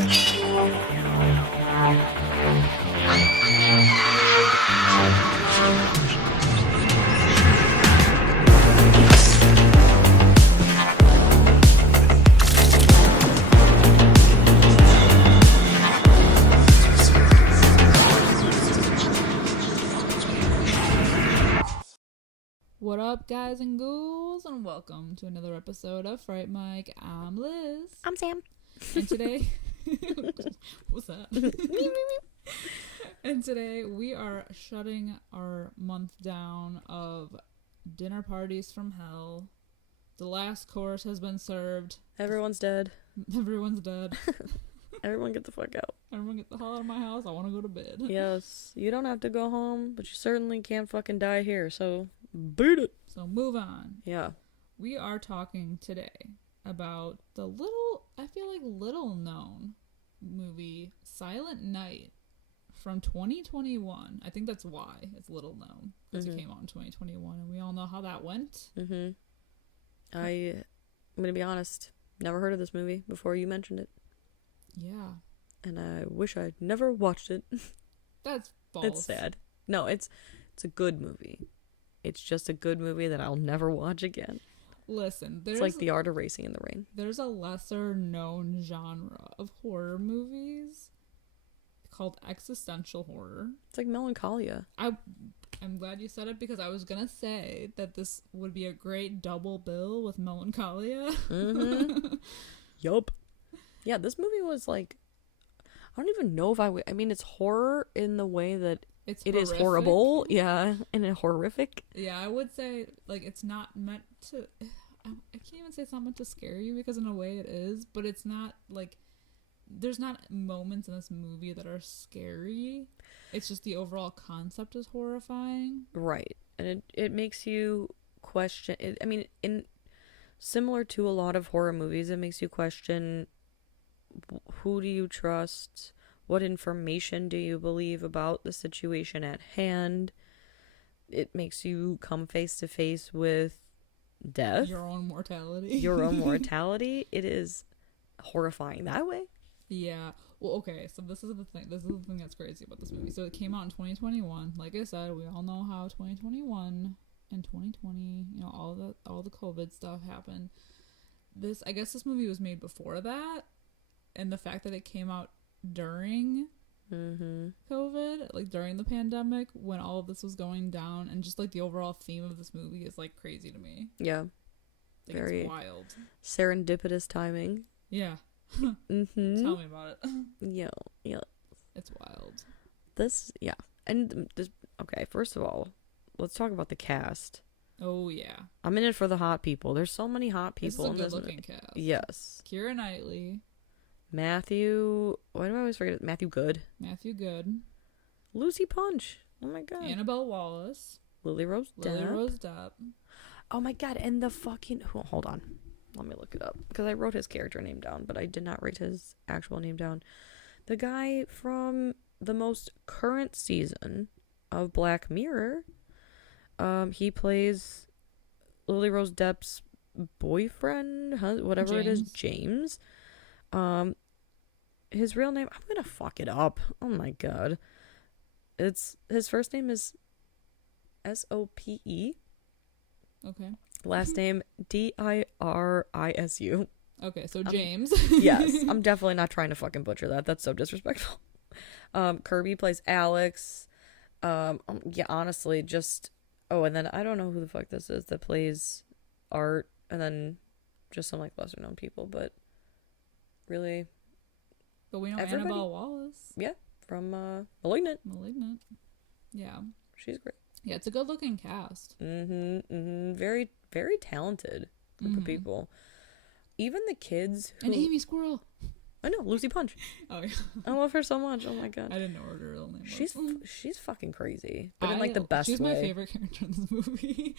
What up, guys and ghouls, and welcome to another episode of Fright Mic. I'm Liz. I'm Sam. And today... What's that? And today we are shutting our month down of dinner parties from hell. The last course has been served. Everyone's dead. Everyone's dead. Everyone get the fuck out. Everyone get the hell out of my house. I want to go to bed. Yes. You don't have to go home, but you certainly can't fucking die here, so beat it. So move on. Yeah. We are talking today about the little known movie Silent Night from 2021. I think that's why it's little known, because it came out in 2021, and we all know how that went. I'm gonna be honest, never heard of this movie before you mentioned it. Yeah. And I wish I'd never watched it. That's false. It's sad. No, it's a good movie. It's just a good movie that I'll never watch again. Listen, it's like The Art of Racing in the Rain. There's a lesser known genre of horror movies called existential horror. It's like Melancholia. I'm glad you said it, because I was gonna say that this would be a great double bill with Melancholia. Yup. Yeah, this movie was like, I don't even know if I mean, it's horror in the way that it is horrible. Yeah, and it's horrific. Yeah, I would say, like, it's not meant to, I can't even say it's not meant to scare you, because in a way it is, but it's not, like, there's not moments in this movie that are scary. It's just the overall concept is horrifying. Right. And it makes you question, similar to a lot of horror movies, it makes you question, who do you trust? What information do you believe about the situation at hand? It makes you come face to face with death. Your own mortality. It is horrifying that way. Yeah. Well, okay, so this is the thing that's crazy about this movie. So it came out in 2021. Like I said, we all know how 2021 and 2020, all the COVID stuff happened. I guess this movie was made before that, and the fact that it came out during COVID, like during the pandemic, when all of this was going down, and just like the overall theme of this movie is like crazy to me. Yeah. Like, very it's wild. Serendipitous timing. Yeah. Tell me about it. Yeah. It's wild. Okay, first of all, let's talk about the cast. Oh, yeah. I'm in it for the hot people. There's so many hot people in this. This is a good-looking cast. Yes. Keira Knightley. Matthew... Why do I always forget it? Matthew Good. Lucy Punch. Oh, my God. Annabelle Wallis. Lily Rose Depp. Oh, my God. And the fucking... Hold on. Let me look it up. Because I wrote his character name down, but I did not write his actual name down. The guy from the most current season of Black Mirror... he plays Lily Rose Depp's boyfriend, whatever it is, James. His real name, I'm gonna fuck it up. Oh my God. His first name is Sope. Okay. Last name Dirisu. Okay, so James. Yes, I'm definitely not trying to fucking butcher that. That's so disrespectful. Kirby plays Alex. Yeah, honestly, just... Oh, and then I don't know who the fuck this is that plays Art, and then just some like lesser known people, but really. But we know Annabelle Wallis. Yeah, from Malignant. Yeah. She's great. Yeah, it's a good looking cast. Very, very talented group of people. Even the kids who... And Amy Squirrel. I know, Lucy Punch. Oh, yeah. I love her so much. Oh my God. I didn't know what her real name was. She's fucking crazy. But in like the best way. She's my favorite character in this movie.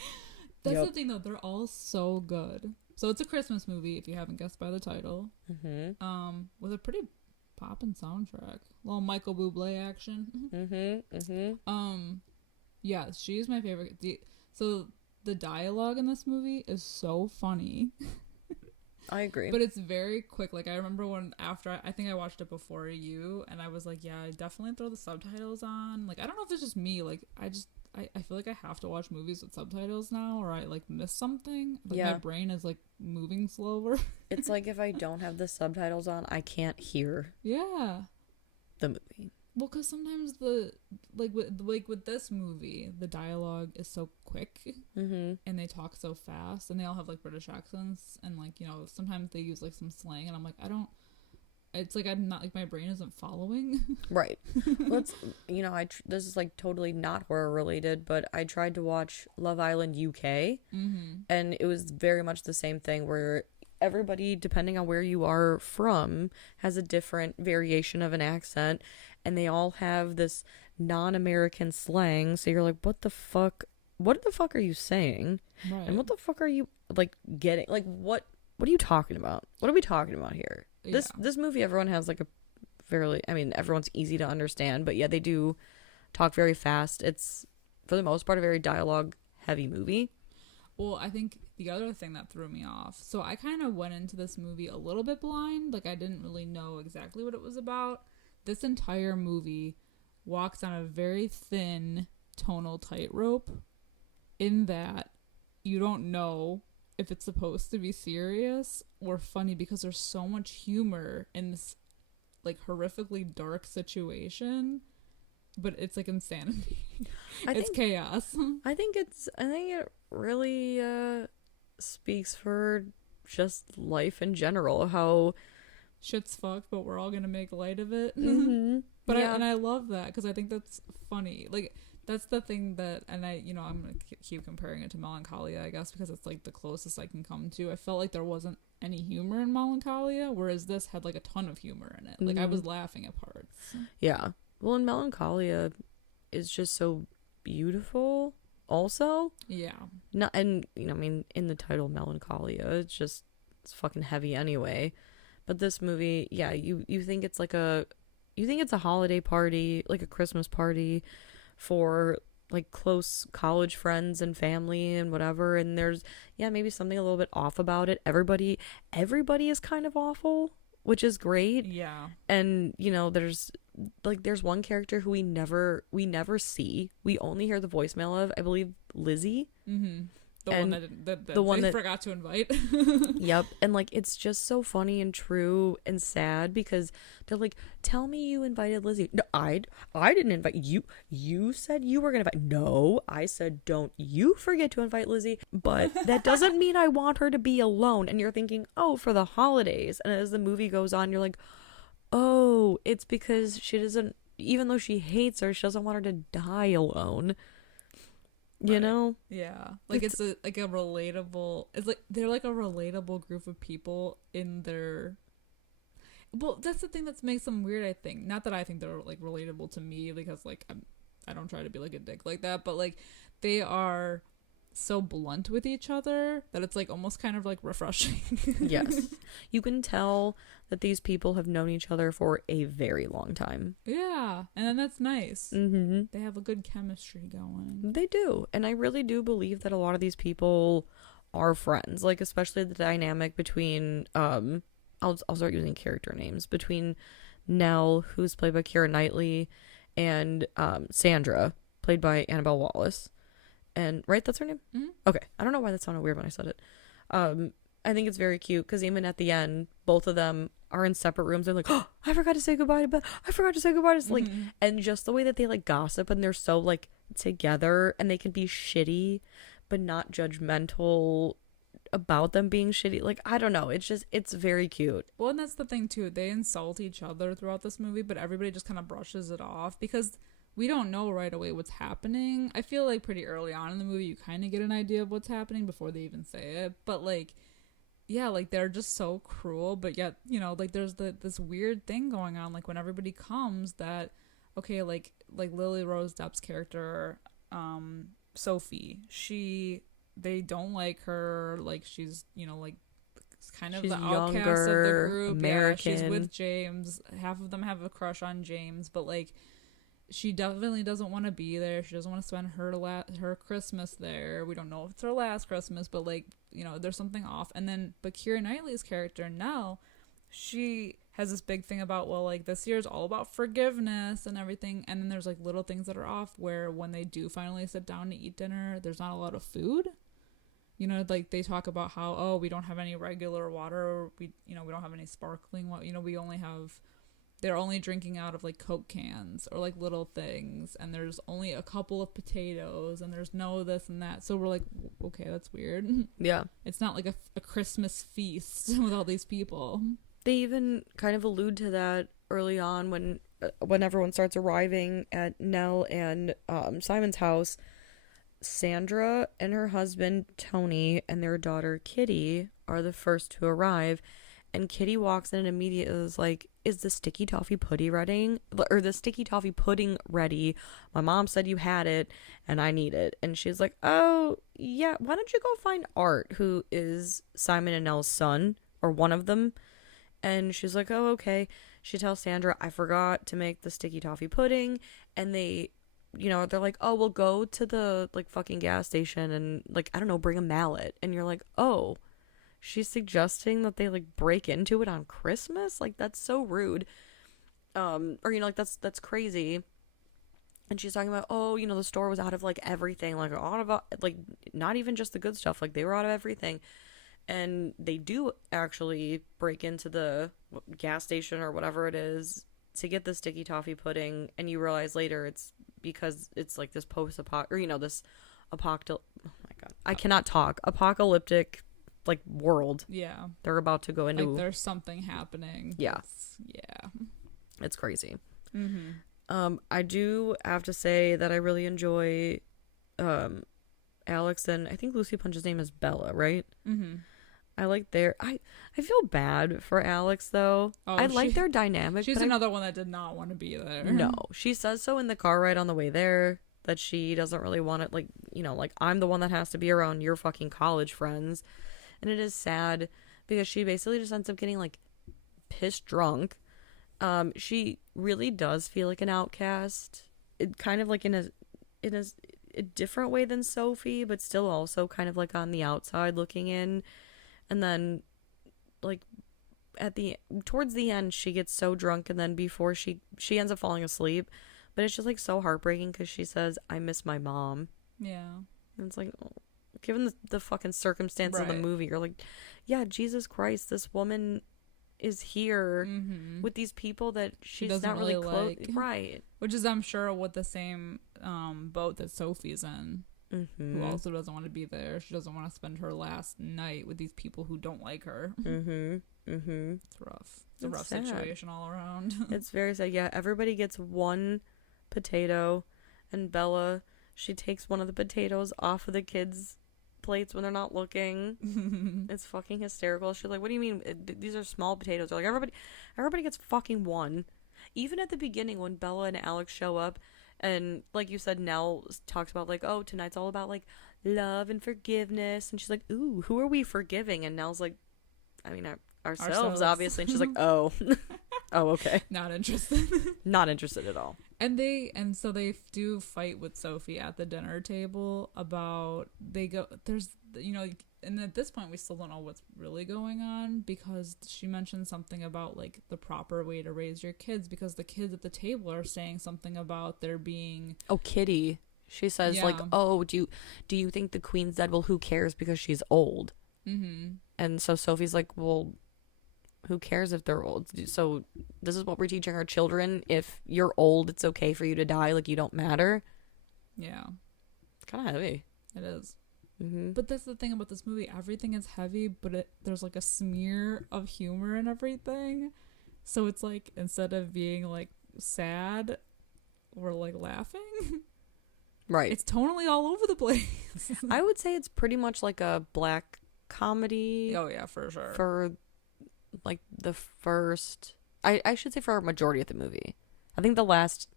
That's the thing though, they're all so good. So it's a Christmas movie, if you haven't guessed by the title. With a pretty poppin' soundtrack. A little Michael Bublé action. Yeah, she's my favorite. So the dialogue in this movie is so funny. I agree. But it's very quick. Like, I remember when after I think I watched it before you, and I was like, yeah, I definitely throw the subtitles on. Like, I don't know if it's just me. Like, I feel like I have to watch movies with subtitles now, or I like miss something. Like, my brain is like moving slower. It's like if I don't have the subtitles on, I can't hear Yeah. the movie. Well, because sometimes with this movie, the dialogue is so quick, and they talk so fast, and they all have like British accents, and like, you know, sometimes they use like some slang, and I'm like, I don't. It's like I'm not, like, my brain isn't following. Right. Let's, you know, this is like totally not horror related, but I tried to watch Love Island UK, and it was very much the same thing where everybody, depending on where you are from, has a different variation of an accent, and they all have this non-American slang. So you're like, what the fuck are you saying? Right. And what the fuck are you like getting? Like, what are you talking about? What are we talking about here? Yeah. This movie, everyone has like a fairly, I mean, everyone's easy to understand, but yeah, they do talk very fast. It's, for the most part, a very dialogue heavy movie. Well, I think the other thing that threw me off, so I kind of went into this movie a little bit blind. Like, I didn't really know exactly what it was about. This entire movie walks on a very thin tonal tightrope, in that you don't know if it's supposed to be serious or funny, because there's so much humor in this like horrifically dark situation, but it's like insanity. It's chaos. I think it really speaks for just life in general, how shit's fucked, but we're all gonna make light of it. But yeah. I love that, because I think that's funny. Like, that's the thing that, and I, you know, I'm gonna keep comparing it to Melancholia, I guess, because it's like the closest I can come to. I felt like there wasn't any humor in Melancholia, whereas this had like a ton of humor in it. Like, I was laughing at parts. Yeah. Well, and Melancholia is just so beautiful also. Yeah. Not, and, you know, I mean, in the title Melancholia, it's fucking heavy anyway. But this movie, yeah, you think it's like you think it's a holiday party, like a Christmas party for like close college friends and family and whatever, and there's maybe something a little bit off about it. Everybody is kind of awful, which is great. Yeah. And, you know, there's one character who we never see. We only hear the voicemail of, I believe, Lizzie. The one that forgot to invite. Yep. And like, it's just so funny and true and sad, because they're like, tell me you invited Lizzie. No, I didn't invite you. You said you were gonna invite. No, I said, don't you forget to invite Lizzie, but that doesn't mean I want her to be alone. And you're thinking, oh, for the holidays. And as the movie goes on, you're like, oh, it's because she doesn't, even though she hates her, she doesn't want her to die alone. You know? Yeah. Like, it's a relatable, it's like, they're like a relatable group of people in their, well, that's the thing that makes them weird, I think. Not that I think they're like relatable to me, because like, I don't try to be like a dick like that, but like, they are so blunt with each other that it's like almost kind of like refreshing. Yes. You can tell that these people have known each other for a very long time. Yeah. And then that's nice. They have a good chemistry going. They do. And I really do believe that a lot of these people are friends. Like, especially the dynamic between, I'll start using character names, between Nell, who's played by Keira Knightley, and Sandra, played by Annabelle Wallis. And right, that's her name? Okay. I don't know why that sounded weird when I said it. I think it's very cute, because even at the end, both of them are in separate rooms. They're like, oh, I forgot to say goodbye to Beth. I forgot to say goodbye to like, and just the way that they like gossip, and they're so like together, and they can be shitty, but not judgmental about them being shitty. Like, I don't know. It's very cute. Well, and that's the thing too. They insult each other throughout this movie, but everybody just kind of brushes it off, because we don't know right away what's happening. I feel like pretty early on in the movie, you kind of get an idea of what's happening before they even say it. But like, yeah, like, they're just so cruel, but yet, you know, like, there's this weird thing going on, like, when everybody comes, that, okay, like Lily Rose Depp's character, Sophie, they don't like her, like, she's, you know, like, kind of the outcast of the group. American. Yeah, she's with James. Half of them have a crush on James, but like, she definitely doesn't want to be there. She doesn't want to spend her Christmas there. We don't know if it's her last Christmas, but like, you know, there's something off. And then, but Keira Knightley's character, Nell, she has this big thing about, well, like, this year is all about forgiveness and everything. And then there's like little things that are off, where when they do finally sit down to eat dinner, there's not a lot of food. You know, like, they talk about how, oh, we don't have any regular water. We don't have any sparkling water. You know, they're only drinking out of like Coke cans or like little things, and there's only a couple of potatoes, and there's no this and that. So we're like, okay, that's weird. Yeah. It's not like a Christmas feast with all these people. They even kind of allude to that early on when everyone starts arriving at Nell and Simon's house. Sandra and her husband Tony and their daughter Kitty are the first to arrive, and Kitty walks in and immediately is like, is the sticky toffee pudding ready? Or the sticky toffee pudding ready? My mom said you had it and I need it. And she's like, oh yeah, why don't you go find Art, who is Simon and Nell's son, or one of them. And she's like, oh, okay. She tells Sandra, I forgot to make the sticky toffee pudding. And they, you know, they're like, oh, we'll go to the like fucking gas station and like, I don't know, bring a mallet. And you're like, oh, she's suggesting that they like break into it on Christmas? Like, that's so rude. Or, you know, like, that's crazy. And she's talking about, oh, you know, the store was out of like everything, like out of like not even just the good stuff, like they were out of everything. And they do actually break into the gas station or whatever it is to get the sticky toffee pudding, and you realize later it's because it's like this or, you know, this oh my god, I cannot talk, apocalyptic like world. Yeah, they're about to go into. Like, there's something happening. Yeah, it's crazy. I do have to say that I really enjoy Alex and I think Lucy Punch's name is Bella, right? I like I feel bad for Alex though. Oh, I like their dynamic. She's another one that did not want to be there. No, she says so in the car ride on the way there, that she doesn't really want it. Like, you know, like, I'm the one that has to be around your fucking college friends. And it is sad because she basically just ends up getting like pissed drunk. She really does feel like an outcast. It kind of like in a different way than Sophie, but still also kind of like on the outside looking in. And then like towards the end, she gets so drunk, and then before she ends up falling asleep. But it's just like so heartbreaking because she says, I miss my mom. Yeah. And it's like, oh, given the fucking circumstances of the movie, you're like, yeah, Jesus Christ, this woman is here with these people that she's not really close, like. Right. Which is, I'm sure, with the same boat that Sophie's in, who also doesn't want to be there. She doesn't want to spend her last night with these people who don't like her. It's rough. It's a rough sad situation all around. It's very sad. Yeah, everybody gets one potato, and Bella, she takes one of the potatoes off of the kids' plates when they're not looking. It's fucking hysterical. She's like, what do you mean? These are small potatoes. They're like, everybody gets fucking one. Even at the beginning when Bella and Alex show up, and like you said, Nell talks about like, oh, tonight's all about like love and forgiveness, and she's like, ooh, who are we forgiving? And Nell's like, I mean, ourselves obviously. And she's like, oh. Oh, okay. Not interested. Not interested at all. And so they do fight with Sophie at the dinner table about, you know, and at this point we still don't know what's really going on, because she mentioned something about like the proper way to raise your kids, because the kids at the table are saying something about there being, oh, Kitty, she says like, oh, do you think the queen's dead? Well, who cares, because she's old. And so Sophie's like, well, who cares if they're old? So this is what we're teaching our children. If you're old, it's okay for you to die. Like, you don't matter. Yeah. It's kind of heavy. It is. But that's the thing about this movie. Everything is heavy, but there's like a smear of humor in everything. So it's like, instead of being like sad, we're like laughing. Right. It's tonally all over the place. I would say it's pretty much like a black comedy. Oh yeah, for sure. For like the first, I should say for a majority of the movie. I think the last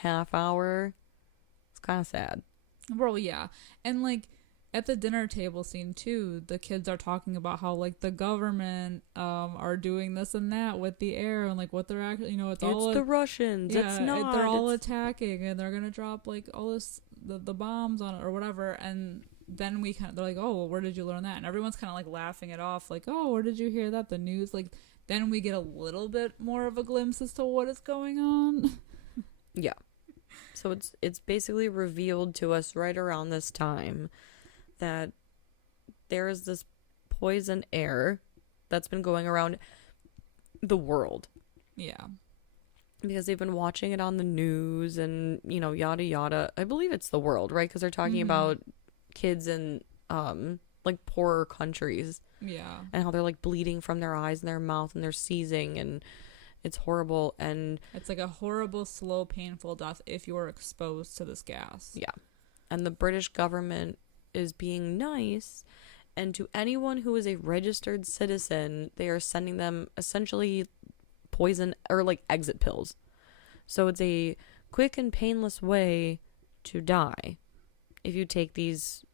half hour is kind of sad. Well, yeah. And like at the dinner table scene too, the kids are talking about how like the government are doing this and that with the air and like what they're actually, you know, it's all the Russians. yeah, it's not. they're all attacking and they're gonna drop like all this the bombs on it or whatever. And then they're like, oh, well, where did you learn that? And everyone's kind of like laughing it off, like, oh, where did you hear that? The news. Like, then we get a little bit more of a glimpse as to what is going on. Yeah. So it's basically revealed to us right around this time that there is this poison air that's been going around the world. Yeah. Because they've been watching it on the news and, you know, yada yada. I believe it's the world, right? Because they're talking about kids in like poorer countries. Yeah. And how they're like bleeding from their eyes and their mouth and they're seizing and it's horrible. And it's like a horrible, slow, painful death if you're exposed to this gas. Yeah. And the British government is being nice, and to anyone who is a registered citizen, they are sending them essentially poison or like exit pills. So it's a quick and painless way to die if you take these.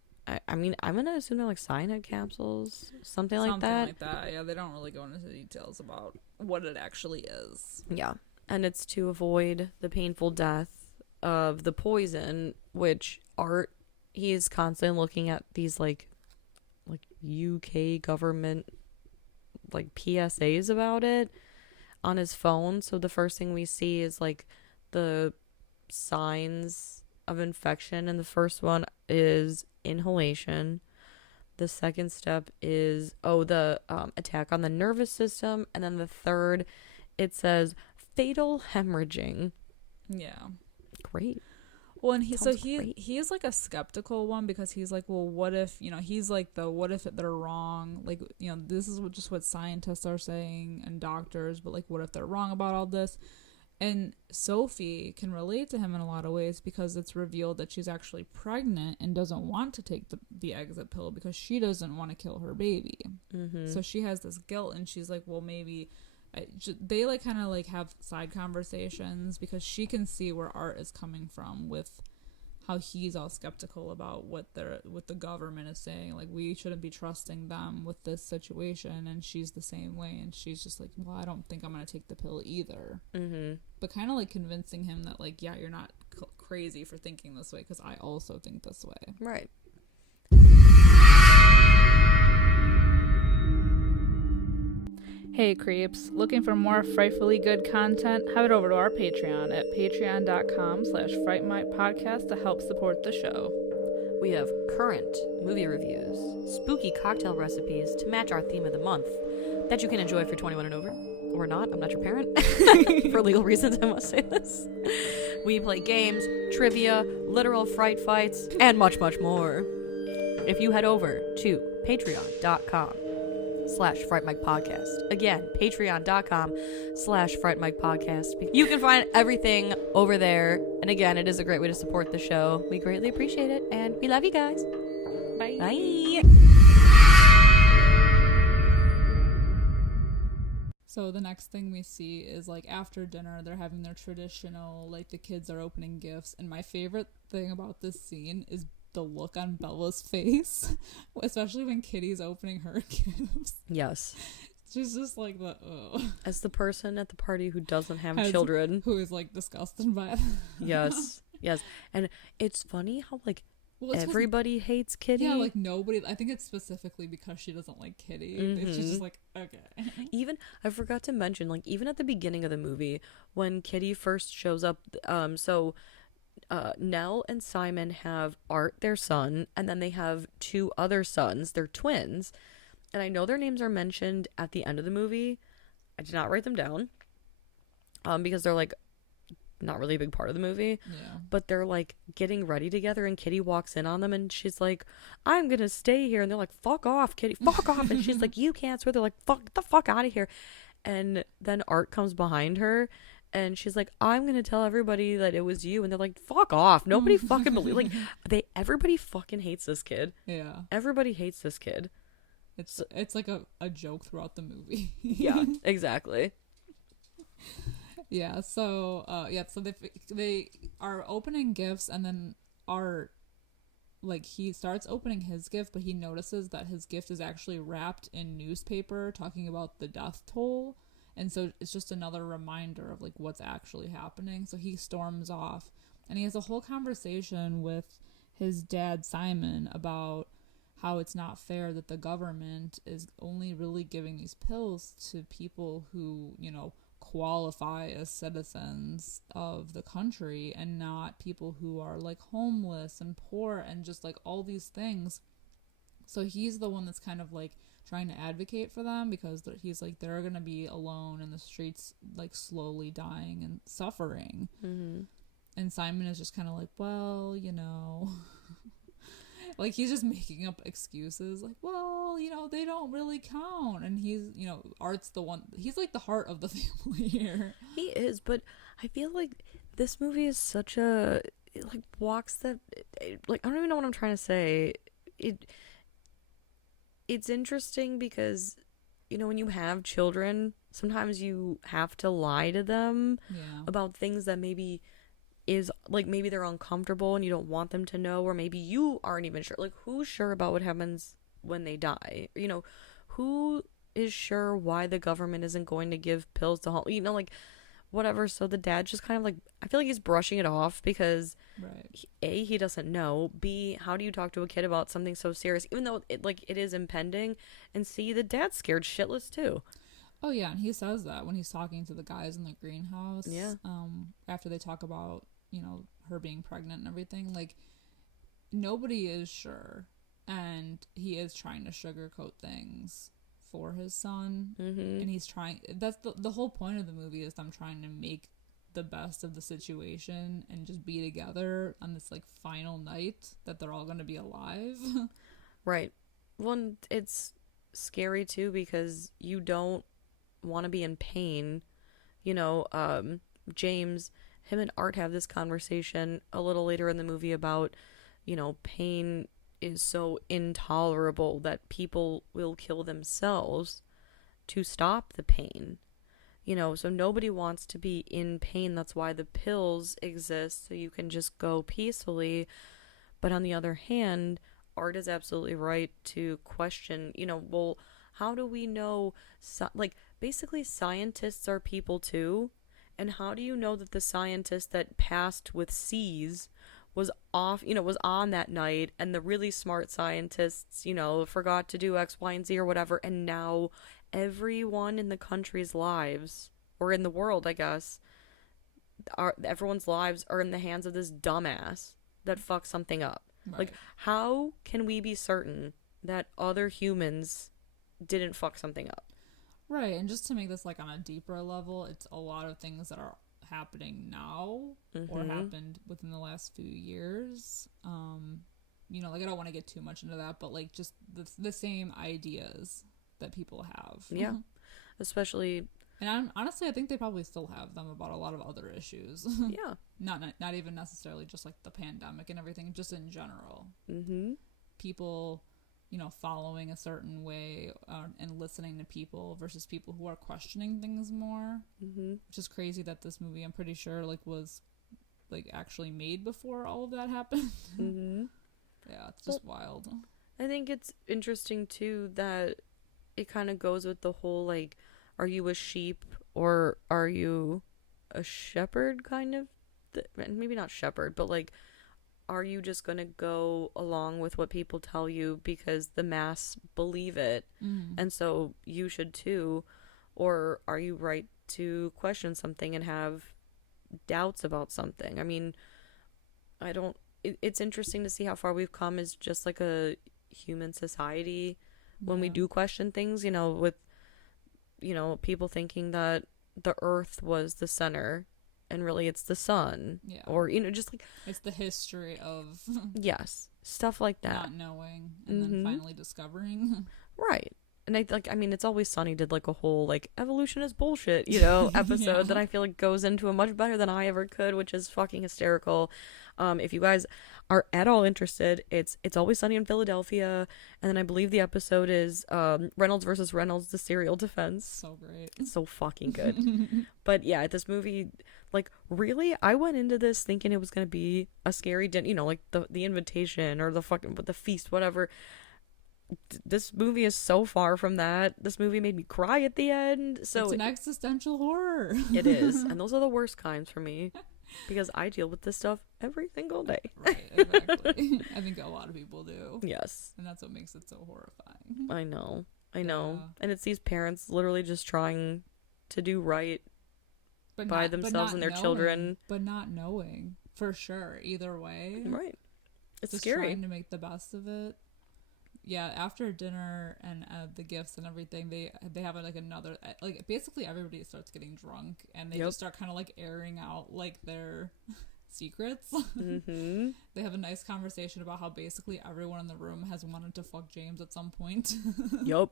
I mean, I'm gonna assume they're like cyanide capsules, something like that. Something like that. Yeah, they don't really go into details about what it actually is. Yeah, and it's to avoid the painful death of the poison, which Art, he is constantly looking at these like UK government like PSAs about it on his phone. So the first thing we see is like the signs of infection, and the first one is inhalation. The second step is the attack on the nervous system, and then the third, it says fatal hemorrhaging. Yeah. Great. Well, and he's like a skeptical one, because he's like, well, what if, you know, he's like what if they're wrong? Like, you know, this is just what scientists are saying and doctors, but like, what if they're wrong about all this? And Sophie can relate to him in a lot of ways, because it's revealed that she's actually pregnant and doesn't want to take the exit pill because she doesn't want to kill her baby. Mm-hmm. So she has this guilt, and she's like, well, maybe they like kind of like have side conversations, because she can see where Art is coming from with how he's all skeptical about what the government is saying. Like, we shouldn't be trusting them with this situation, and she's the same way, and she's just like, well, I don't think I'm gonna take the pill either. Mm-hmm. But kind of like convincing him that like, yeah, you're not crazy for thinking this way, because I also think this way. Right. Hey creeps, looking for more frightfully good content? Head over to our Patreon at patreon.com/Fright Mic podcast to help support the show. We have current movie reviews, spooky cocktail recipes to match our theme of the month that you can enjoy if you're 21 and over. Or not, I'm not your parent. For legal reasons, I must say this. We play games, trivia, literal fright fights, and much, much more. If you head over to patreon.com/Fright Mic podcast. Again, patreon.com/Fright Mic podcast. You can find everything over there. And again, it is a great way to support the show. We greatly appreciate it, and we love you guys. Bye. Bye. So the next thing we see is like after dinner, they're having their traditional, like the kids are opening gifts. And my favorite thing about this scene is the look on Bella's face, especially when Kitty's opening her gifts. Yes. She's just like the as the person at the party who doesn't have children, who is like disgusted by it. Yes. And it's funny how like everybody hates Kitty. Yeah, like nobody. I think it's specifically because she doesn't like Kitty. Mm-hmm. She's just like, okay. Even I forgot to mention, like, even at the beginning of the movie when Kitty first shows up, Nell and Simon have Art, their son, and then they have two other sons. They're twins. And I know their names are mentioned at the end of the movie. I did not write them down. Because they're like not really a big part of the movie. Yeah. But they're like getting ready together, and Kitty walks in on them, and she's like, I'm gonna stay here. And they're like, fuck off, Kitty, fuck off. And she's like, you can't swear. They're like, fuck the fuck out of here. And then Art comes behind her, and she's like, I'm gonna tell everybody that it was you. And they're like, fuck off. Nobody fucking believe. Like, everybody fucking hates this kid. Yeah. Everybody hates this kid. It's like a joke throughout the movie. Yeah, exactly. Yeah. So so they are opening gifts, and then Art like he starts opening his gift, but he notices that his gift is actually wrapped in newspaper talking about the death toll. And so it's just another reminder of like what's actually happening. So he storms off and he has a whole conversation with his dad Simon about how it's not fair that the government is only really giving these pills to people who, you know, qualify as citizens of the country and not people who are like homeless and poor and just like all these things. So he's the one that's kind of like trying to advocate for them because he's like they're gonna be alone in the streets, like slowly dying and suffering. And Simon is just kind of like, well, you know, like he's just making up excuses like, well, you know, they don't really count. And he's, you know, Art's the one, he's like the heart of the family here. He is, but I feel like this movie is such a, it like walks that, like, I don't even know what I'm trying to say. It's interesting because, you know, when you have children, sometimes you have to lie to them about things that maybe is like, maybe they're uncomfortable and you don't want them to know, or maybe you aren't even sure. Like, who's sure about what happens when they die? You know, who is sure why the government isn't going to give pills to home, you know, like whatever. So the dad just kind of like, I feel like he's brushing it off because A, he doesn't know, B, how do you talk to a kid about something so serious even though it is impending, and C, the dad's scared shitless too. Oh yeah, and he says that when he's talking to the guys in the greenhouse. After they talk about, you know, her being pregnant and everything, like nobody is sure, and he is trying to sugarcoat things for his son. And he's trying, that's the whole point of the movie, is them trying to make the best of the situation and just be together on this like final night that they're all going to be alive. Right. Well, it's scary too because you don't want to be in pain. You know, James, him and Art have this conversation a little later in the movie about, you know, pain is so intolerable that people will kill themselves to stop the pain. You know, so nobody wants to be in pain. That's why the pills exist, so you can just go peacefully. But on the other hand, Art is absolutely right to question, you know, well, how do we know, like, basically scientists are people too, and how do you know that the scientist that passed with C's was off, you know, was on that night, and the really smart scientists, you know, forgot to do X, Y, and Z or whatever, and now everyone in the country's lives, or in the world, I guess, everyone's lives are in the hands of this dumbass that fucked something up. Right. Like, how can we be certain that other humans didn't fuck something up? Right, and just to make this like on a deeper level, it's a lot of things that are happening now or happened within the last few years. You know, like I don't want to get too much into that, but like just the same ideas that people have. Yeah, especially. And honestly, I think they probably still have them about a lot of other issues. Yeah. Not even necessarily just like the pandemic and everything, just in general. People, you know, following a certain way and listening to people versus people who are questioning things more. Which is crazy that this movie, I'm pretty sure, like was like actually made before all of that happened. Yeah, it's just wild. I think it's interesting too that it kind of goes with the whole like, are you a sheep or are you a shepherd kind of? Maybe not shepherd, but like, are you just going to go along with what people tell you because the mass believe it and so you should too? Or are you right to question something and have doubts about something? I mean, it's interesting to see how far we've come as just like a human society when we do question things, you know, with, you know, people thinking that the earth was the center and really it's the sun. Yeah. Or, you know, just like, it's the history of yes, stuff like that, not knowing and then finally discovering. Right. And I mean, It's Always Sunny did like a whole like evolution is bullshit, you know, episode that I feel like goes into it much better than I ever could, which is fucking hysterical. If you guys are at all interested, it's Always Sunny in Philadelphia, and then I believe the episode is Reynolds versus Reynolds, the serial defense. So great. It's so fucking good. But yeah, this movie, Like, really? I went into this thinking it was gonna be a scary dinner, you know, like the invitation or the feast, whatever. This movie is so far from that. This movie made me cry at the end. So it's an existential horror. it is, and those are the worst kinds for me, because I deal with this stuff every single day. Right, exactly. I think a lot of people do. Yes. And that's what makes it so horrifying. I know. Yeah. And it's these parents literally just trying to do right by themselves and their children. But not knowing for sure either way. Right. It's just scary. Trying to make the best of it. Yeah, after dinner and the gifts and everything, they have like another, like basically everybody starts getting drunk and they just start kind of like airing out like their secrets. Mm-hmm. They have a nice conversation about how basically everyone in the room has wanted to fuck James at some point. Yup.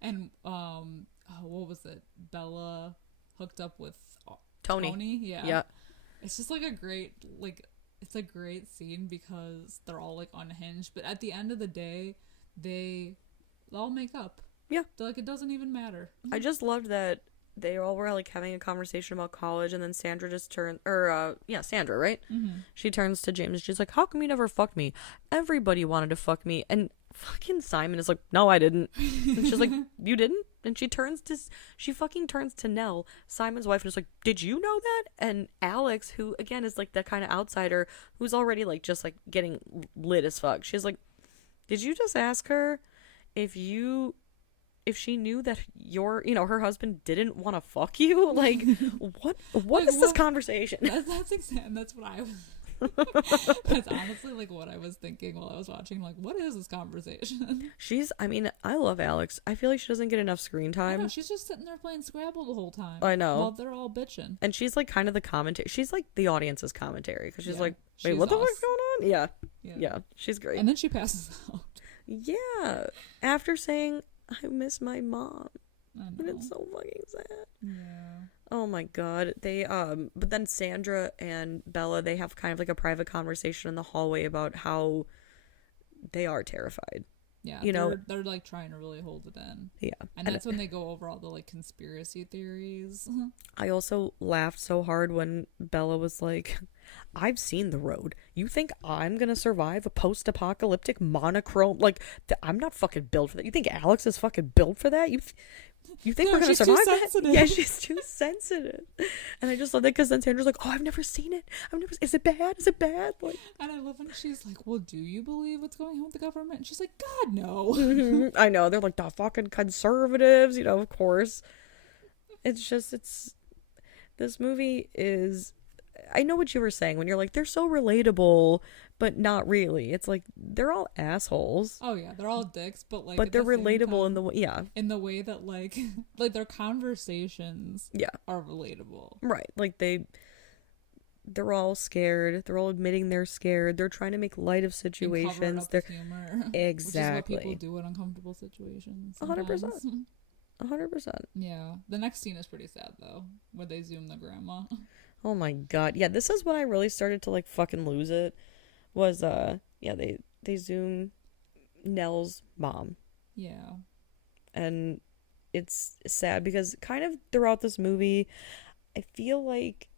And what was it? Bella hooked up with Tony. Yeah. It's just like it's a great scene because they're all like unhinged, but at the end of the day, they all make up. Yeah. They're like, it doesn't even matter. I just loved that they all were like having a conversation about college, and then Sandra just turned, Sandra, right? Mm-hmm. She turns to James and she's like, how come you never fucked me? Everybody wanted to fuck me. And fucking Simon is like, no, I didn't. And she's like, you didn't? And she fucking turns to Nell, Simon's wife, and is like, did you know that? And Alex, who again is like that kind of outsider who's already like just like getting lit as fuck, she's like, did you just ask her if she knew that her husband didn't want to fuck you? Like, what like, is this conversation? That's what I was. That's honestly like what I was thinking while I was watching. Like, what is this conversation? I love Alex. I feel like she doesn't get enough screen time. I know, she's just sitting there playing Scrabble the whole time. I know. While they're all bitching. And she's like kind of the commentary. She's like the audience's commentary because she's like, wait, what the fuck's going on? Yeah. She's great. And then she passes out. Yeah. After saying, I miss my mom. And it's so fucking sad. Yeah. Oh my god. They but then Sandra and Bella, they have kind of like a private conversation in the hallway about how they are terrified. Yeah. They're like trying to really hold it in. Yeah. And that's when they go over all the like conspiracy theories. I also laughed so hard when Bella was like, I've seen the road. You think I'm gonna survive a post-apocalyptic monochrome? Like, I'm not fucking built for that. You think Alex is fucking built for that? You think we're gonna survive that? Yeah, she's too sensitive. And I just love that because then Sandra's like, oh, I've never seen it. Is it bad? Is it bad? Like, and I love when she's like, well, do you believe what's going on with the government? And she's like, God, no. Mm-hmm. I know. They're like, the fucking conservatives, of course. This movie is, I know what you were saying when you're like, they're so relatable, but not really. It's like, they're all assholes. Oh yeah, they're all dicks, but like, but they're relatable in the way, in the way that like their conversations are relatable. Right. Like they're all scared. They're all admitting they're scared. They're trying to make light of situations. They're humor. Exactly. Which is what people do in uncomfortable situations. 100%. 100%. Yeah. The next scene is pretty sad though, where they zoom the grandma. Oh my god. Yeah, this is when I really started to like fucking lose it. Was they zoom Nell's mom. Yeah. And it's sad because kind of throughout this movie, I feel like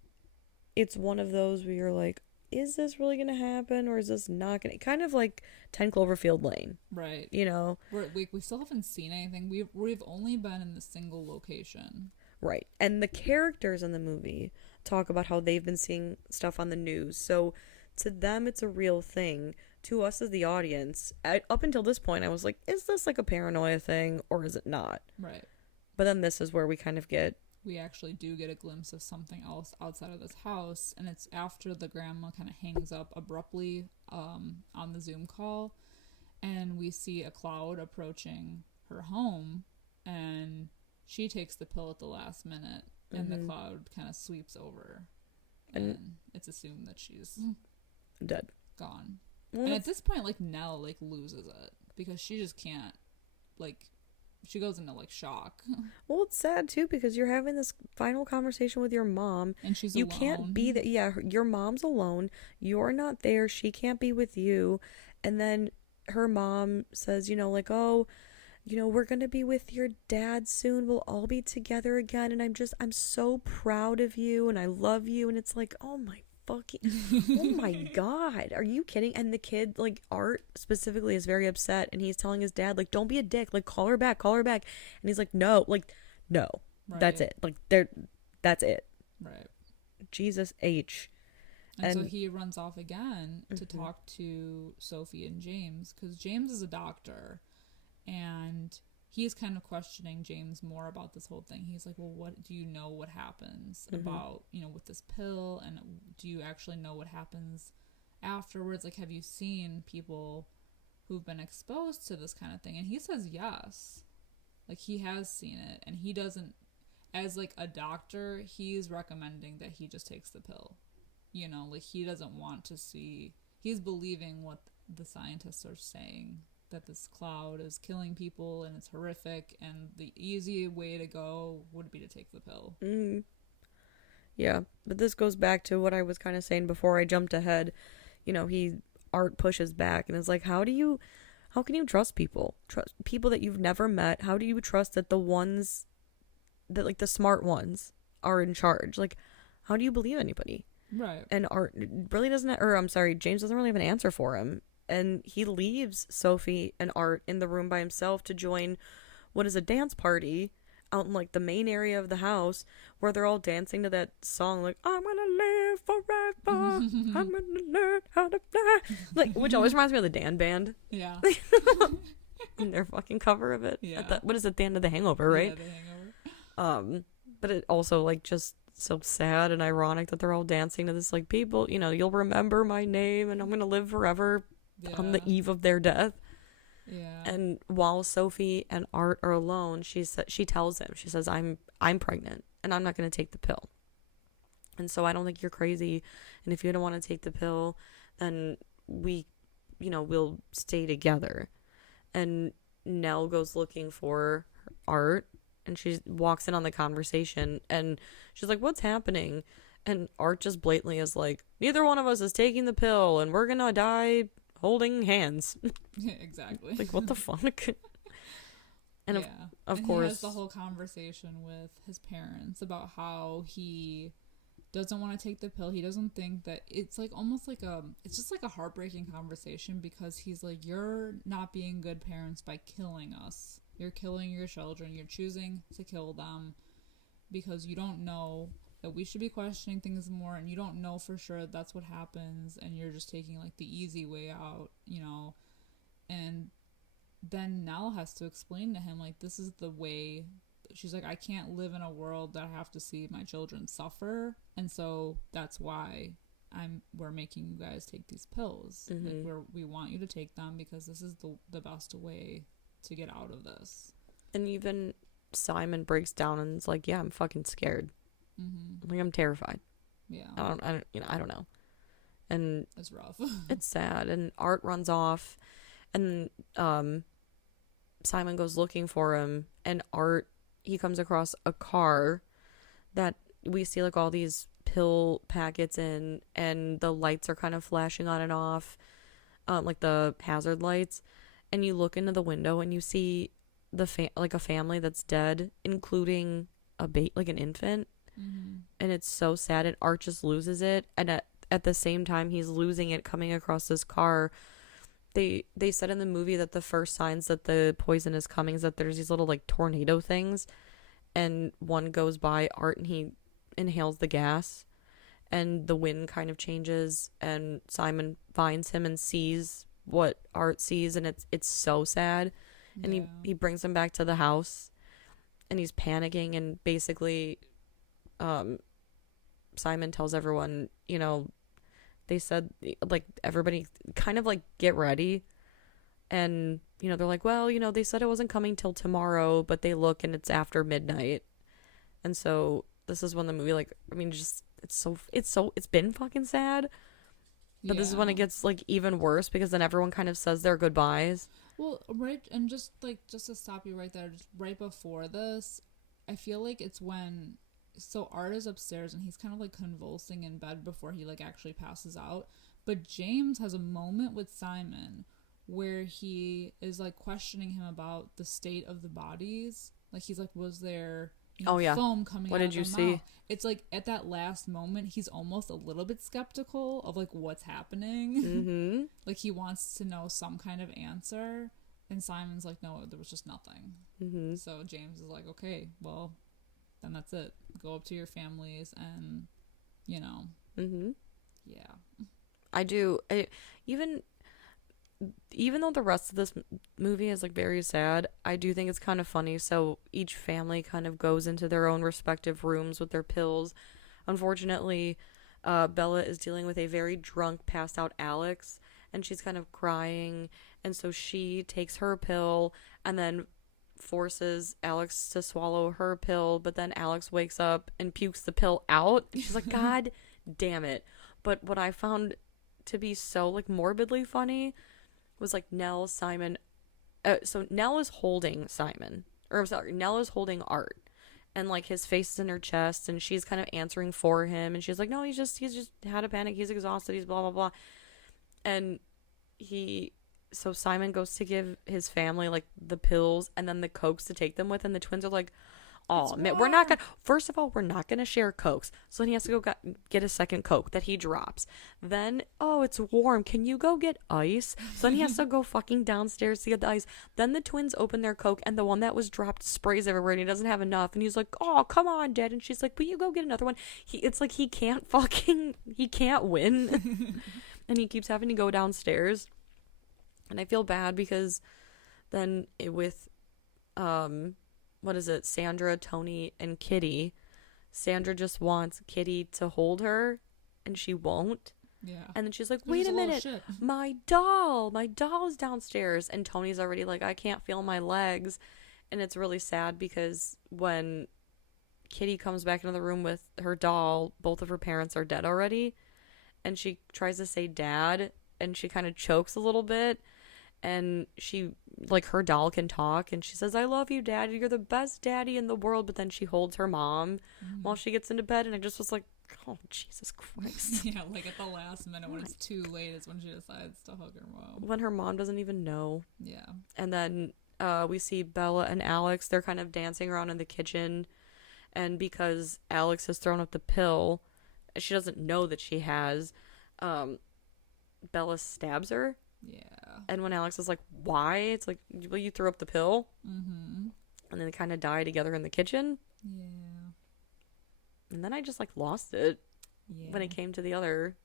it's one of those where you're like, is this really gonna happen or is this not gonna? Kind of like 10 Cloverfield Lane. Right. We still haven't seen anything. We've only been in the single location. Right. And the characters in the movie talk about how they've been seeing stuff on the news. So to them, it's a real thing. To us as the audience, up until this point, I was like, is this like a paranoia thing or is it not? Right. But then this is where we kind of we actually do get a glimpse of something else outside of this house, and it's after the grandma kind of hangs up abruptly on the Zoom call, and we see a cloud approaching her home, and she takes the pill at the last minute, and the cloud kind of sweeps over, and it's assumed that she's dead, gone. And at this point, like, Nell like loses it because she just can't, like, she goes into like shock. Well, it's sad too because you're having this final conversation with your mom, and she's you alone. Can't be that. Yeah, your mom's alone. You're not there. She can't be with you, and then her mom says, like, oh, you know, we're going to be with your dad soon. We'll all be together again. And I'm so proud of you and I love you. And it's like, oh my fucking, oh my God. Are you kidding? And the kid, like, Art specifically is very upset. And he's telling his dad, like, don't be a dick. Like, call her back, call her back. And he's like, no, like, no, Right. that's it. Like, that's it. Right. Jesus H. And so he runs off again to talk to Sophie and James, because James is a doctor. And he's kind of questioning James more about this whole thing. He's like, well, what do you know what happens about, you know, with this pill? And do you actually know what happens afterwards? Like, have you seen people who've been exposed to this kind of thing? And he says yes. Like, he has seen it. And he doesn't, as, like, a doctor, he's recommending that he just takes the pill. You know, like, he doesn't want to see, he's believing what the scientists are saying, that this cloud is killing people and it's horrific, and the easy way to go would be to take the pill. Yeah, but this goes back to what I was kind of saying before I jumped ahead. You know, Art pushes back and is like, how can you trust people? Trust people that you've never met. How do you trust that the ones that, like, the smart ones are in charge? Like, how do you believe anybody? Right. And Art really doesn't, James doesn't really have an answer for him. And he leaves Sophie and Art in the room by himself to join what is a dance party out in, like, the main area of the house, where they're all dancing to that song, like, I'm gonna live forever, I'm gonna learn how to fly, like, which always reminds me of the Dan Band. Yeah. And their fucking cover of it. Yeah. What is it, the end of The Hangover, right? Yeah, The Hangover. But it also, like, just so sad and ironic that they're all dancing to this, like, people, you know, you'll remember my name and I'm gonna live forever. Yeah. On the eve of their death. Yeah. And while Sophie and Art are alone, she tells him, she says, I'm pregnant and I'm not going to take the pill. And so I don't think you're crazy. And if you don't want to take the pill, then we'll stay together. And Nell goes looking for Art, and she walks in on the conversation and she's like, what's happening? And Art just blatantly is like, neither one of us is taking the pill and we're going to die holding hands. Yeah, exactly. Like, what the fuck? And yeah. of and course, he has the whole conversation with his parents about how he doesn't want to take the pill. He doesn't think that it's, like, almost like it's just like a heartbreaking conversation, because he's like, you're not being good parents by killing us. You're killing your children. You're choosing to kill them because you don't know that we should be questioning things more, and you don't know for sure that's what happens, and you're just taking, like, the easy way out, you know. And then Nell has to explain to him, like, this is the way. She's like, I can't live in a world that I have to see my children suffer, and so that's why we're making you guys take these pills. Like, we want you to take them because this is the best way to get out of this. And even Simon breaks down and is like, yeah, I'm fucking scared. Like, I'm terrified. Yeah. I don't know. And it's rough. It's sad. And Art runs off, and Simon goes looking for him, and he comes across a car that we see, like, all these pill packets in, and the lights are kind of flashing on and off, like the hazard lights. And you look into the window and you see like a family that's dead, including like an infant. And it's so sad, and Art just loses it. And at the same time he's losing it, coming across this car, they said in the movie that the first signs that the poison is coming is that there's these little, like, tornado things, and one goes by Art and he inhales the gas, and the wind kind of changes, and Simon finds him and sees what Art sees, and it's so sad. And he brings him back to the house, and he's panicking, and basically Simon tells everyone, you know, they said, like, everybody kind of, like, get ready. And, you know, they're like, well, you know, they said it wasn't coming till tomorrow, but they look and it's after midnight. And so this is when the movie, like, I mean, just it's been fucking sad. But this is when it gets, like, even worse, because then everyone kind of says their goodbyes. Well, right, and just to stop you right there, just right before this, I feel like it's when, so Art is upstairs and he's kind of, like, convulsing in bed before he, like, actually passes out. But James has a moment with Simon where he is like questioning him about the state of the bodies. Like he's like, was there foam coming out of the mouth? It's like at that last moment, he's almost a little bit skeptical of like what's happening. Mm-hmm. Like he wants to know some kind of answer, and Simon's like, no, there was just nothing. Mm-hmm. So James is like, okay, well, then that's it. Go up to your families and, you know. Mm-hmm. Yeah. I do. Even though the rest of this movie is like very sad, I do think it's kind of funny. So each family kind of goes into their own respective rooms with their pills. Unfortunately, Bella is dealing with a very drunk, passed out Alex, and she's kind of crying. And so she takes her pill and then forces Alex to swallow her pill. But then Alex wakes up and pukes the pill out. She's like, God damn it. But what I found to be so like morbidly funny was like Nell, Simon. So Nell is holding Simon, or I'm sorry, Nell is holding Art, and like his face is in her chest, and she's kind of answering for him, and she's like, no, he's just had a panic, he's exhausted, he's blah blah blah, and so Simon goes to give his family like the pills and then the Cokes to take them with, and the twins are like, oh man, we're not gonna share Cokes. So then he has to go get a second Coke that he drops. Then, oh, it's warm, can you go get ice? So then he has to go fucking downstairs to get the ice. Then the twins open their Coke and the one that was dropped sprays everywhere and he doesn't have enough, and he's like, oh, come on, Dad. And she's like, will you go get another one? It's like he can't win. And he keeps having to go downstairs, and I feel bad because then with what is it, Sandra, Tony, and Kitty. Sandra just wants Kitty to hold her, and she won't. Yeah. And then she's like, wait a minute, my doll's downstairs. And Tony's already like, I can't feel my legs. And it's really sad because when Kitty comes back into the room with her doll, both of her parents are dead already. And she tries to say dad, and she kind of chokes a little bit. And she, like, her doll can talk, and she says, I love you, Daddy, you're the best daddy in the world. But then she holds her mom while she gets into bed, and I just was like, oh, Jesus Christ. Yeah, like at the last minute when it's too late is when she decides to hug her mom. When her mom doesn't even know. Yeah. And then we see Bella and Alex, they're kind of dancing around in the kitchen, and because Alex has thrown up the pill, she doesn't know that she has, Bella stabs her. Yeah. And when Alex is like, why? It's like, well, you threw up the pill. Mm-hmm. And then they kind of die together in the kitchen. Yeah. And then I just, like, lost it Yeah. when it came to the other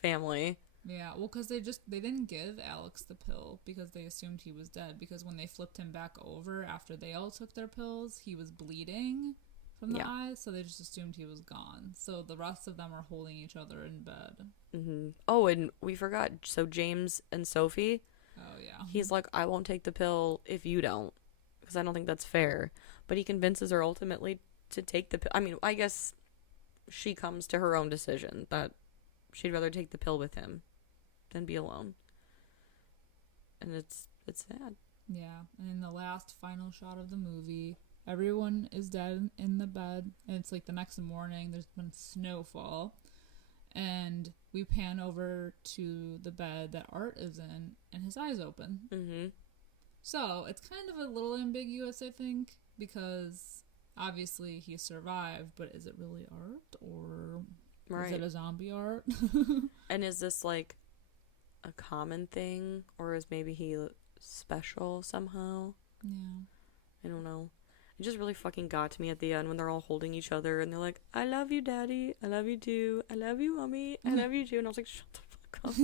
family. Yeah, well, because they didn't give Alex the pill because they assumed he was dead. Because when they flipped him back over after they all took their pills, he was bleeding from the eyes, so they just assumed he was gone. So the rest of them are holding each other in bed. Mm-hmm. Oh, and we forgot. So James and Sophie. Oh, yeah. He's like, I won't take the pill if you don't, because I don't think that's fair. But he convinces her ultimately to take the pill. I mean, I guess she comes to her own decision that she'd rather take the pill with him than be alone. And it's sad. Yeah, and in the last final shot of the movie, everyone is dead in the bed, and it's like the next morning, there's been snowfall, and we pan over to the bed that Art is in, and his eyes open. Mm-hmm. So, it's kind of a little ambiguous, I think, because obviously he survived, but is it really Art, or is it a zombie Art? And is this, like, a common thing, or is maybe he special somehow? Yeah. I don't know. It just really fucking got to me at the end when they're all holding each other and they're like, I love you, Daddy. I love you too. I love you, Mommy. I love you too. And I was like, shut the fuck up.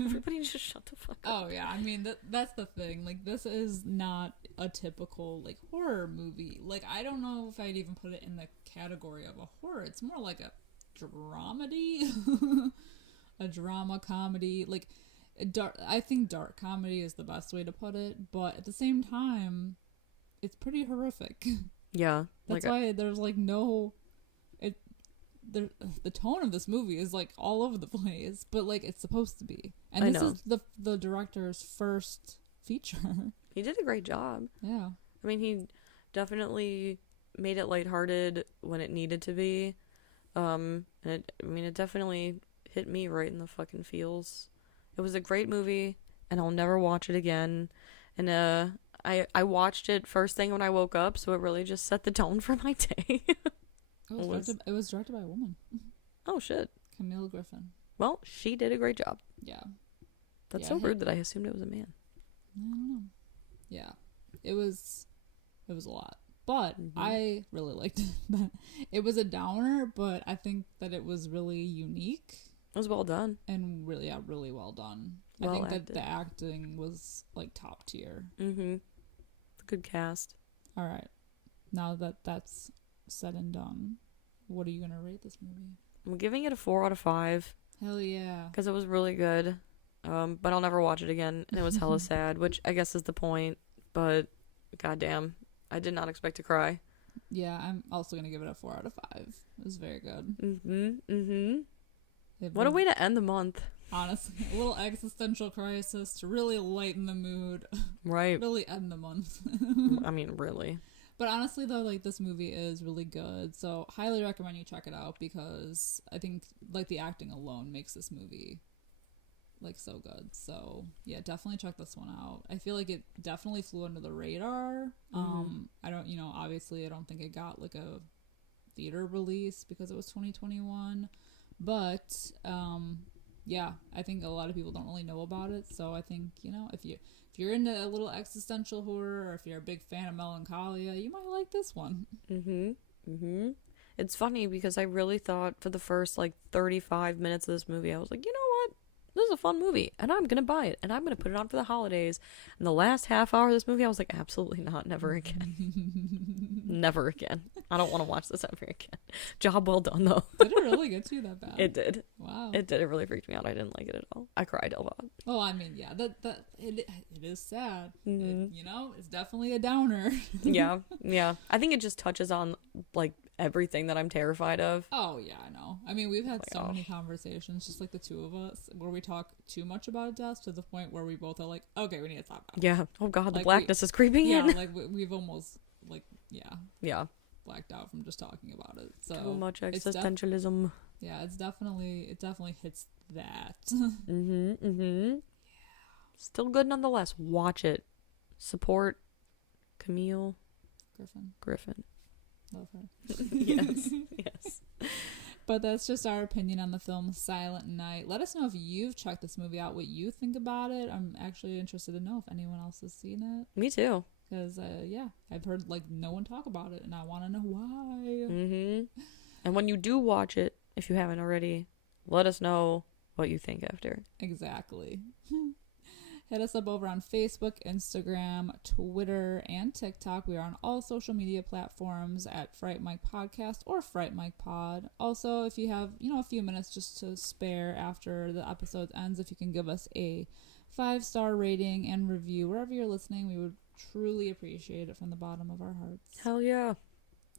Everybody just shut the fuck up. Oh, yeah. I mean, that's the thing. Like, this is not a typical, like, horror movie. Like, I don't know if I'd even put it in the category of a horror. It's more like a dramedy. A drama comedy. Like, I think dark comedy is the best way to put it. But at the same time, it's pretty horrific. Yeah. That's why there's like no... The tone of this movie is like all over the place, but like it's supposed to be. And this is the director's first feature. He did a great job. Yeah. I mean, he definitely made it lighthearted when it needed to be. And it definitely hit me right in the fucking feels. It was a great movie. and I'll never watch it again. And I watched it first thing when I woke up, so it really just set the tone for my day. It was directed by a woman. Oh shit. Camille Griffin. Well, she did a great job. Yeah. That's so rude that I assumed it was a man. I don't know. Yeah. It was a lot. But I really liked it. It was a downer, but I think that it was really unique. It was well done. And really well done. Well I think acted. that the acting was like top tier. Mm-hmm. Good cast. All right. Now that that's said and done, what are you going to rate this movie? I'm giving it a 4 out of 5. Hell yeah. Because it was really good. But I'll never watch it again. And it was hella sad, which I guess is the point. But goddamn, I did not expect to cry. Yeah, I'm also going to give it a 4 out of 5. It was very good. What a way to end the month. Honestly, a little existential crisis to really lighten the mood. Right. Really end the month. I mean, really. But honestly, though, like, this movie is really good. So, highly recommend you check it out because I think, like, the acting alone makes this movie, like, so good. So, yeah, definitely check this one out. I feel like it definitely flew under the radar. I don't, obviously, I don't think it got, like, a theater release because it was 2021. But, yeah, I think a lot of people don't really know about it. So I think, if you're into a little existential horror or if you're a big fan of melancholia, you might like this one. It's funny because I really thought for the first, 35 minutes of this movie, I was like, you know what? This is a fun movie, and I'm going to buy it, and I'm going to put it on for the holidays. And the last half hour of this movie, I was like, absolutely not, never again. Never again. I don't want to watch this ever again. Job well done, though. Did it really get you that bad? It did. Wow. It did. It really freaked me out. I didn't like it at all. I cried a lot. Oh, I mean, yeah, it is sad. It's definitely a downer. Yeah. I think it just touches on, everything that I'm terrified of. Oh, yeah, I know. I mean, we've had so many conversations, just like the two of us, where we talk too much about death to the point where we both are like, okay, we need to stop about it. Yeah. Oh, God, the blackness is creeping in. Yeah, we've almost, Yeah. blacked out from just talking about it. So too much existentialism. It definitely hits that. Yeah. Still good nonetheless. Watch it. Support Camille Griffin. Love her. Yes. But that's just our opinion on the film Silent Night. Let us know if you've checked this movie out, what you think about it. I'm actually interested to know if anyone else has seen it. Me too. Because, I've heard, no one talk about it, and I want to know why. And when you do watch it, if you haven't already, let us know what you think after. Exactly. Hit us up over on Facebook, Instagram, Twitter, and TikTok. We are on all social media platforms at Fright Mic Podcast or Fright Mic Pod. Also, if you have, a few minutes just to spare after the episode ends, if you can give us a 5-star rating and review wherever you're listening, we would truly appreciate it from the bottom of our hearts. Hell yeah.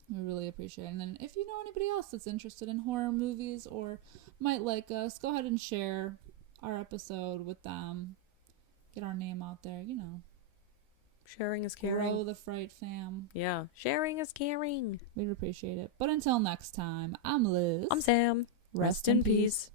We really appreciate it. And then if you know anybody else that's interested in horror movies or might like us, go ahead and share our episode with them. Get our name out there, Sharing is caring. Grow the Fright Fam. Yeah. Sharing is caring. We'd appreciate it. But until next time, I'm Liz. I'm Sam. Rest in peace.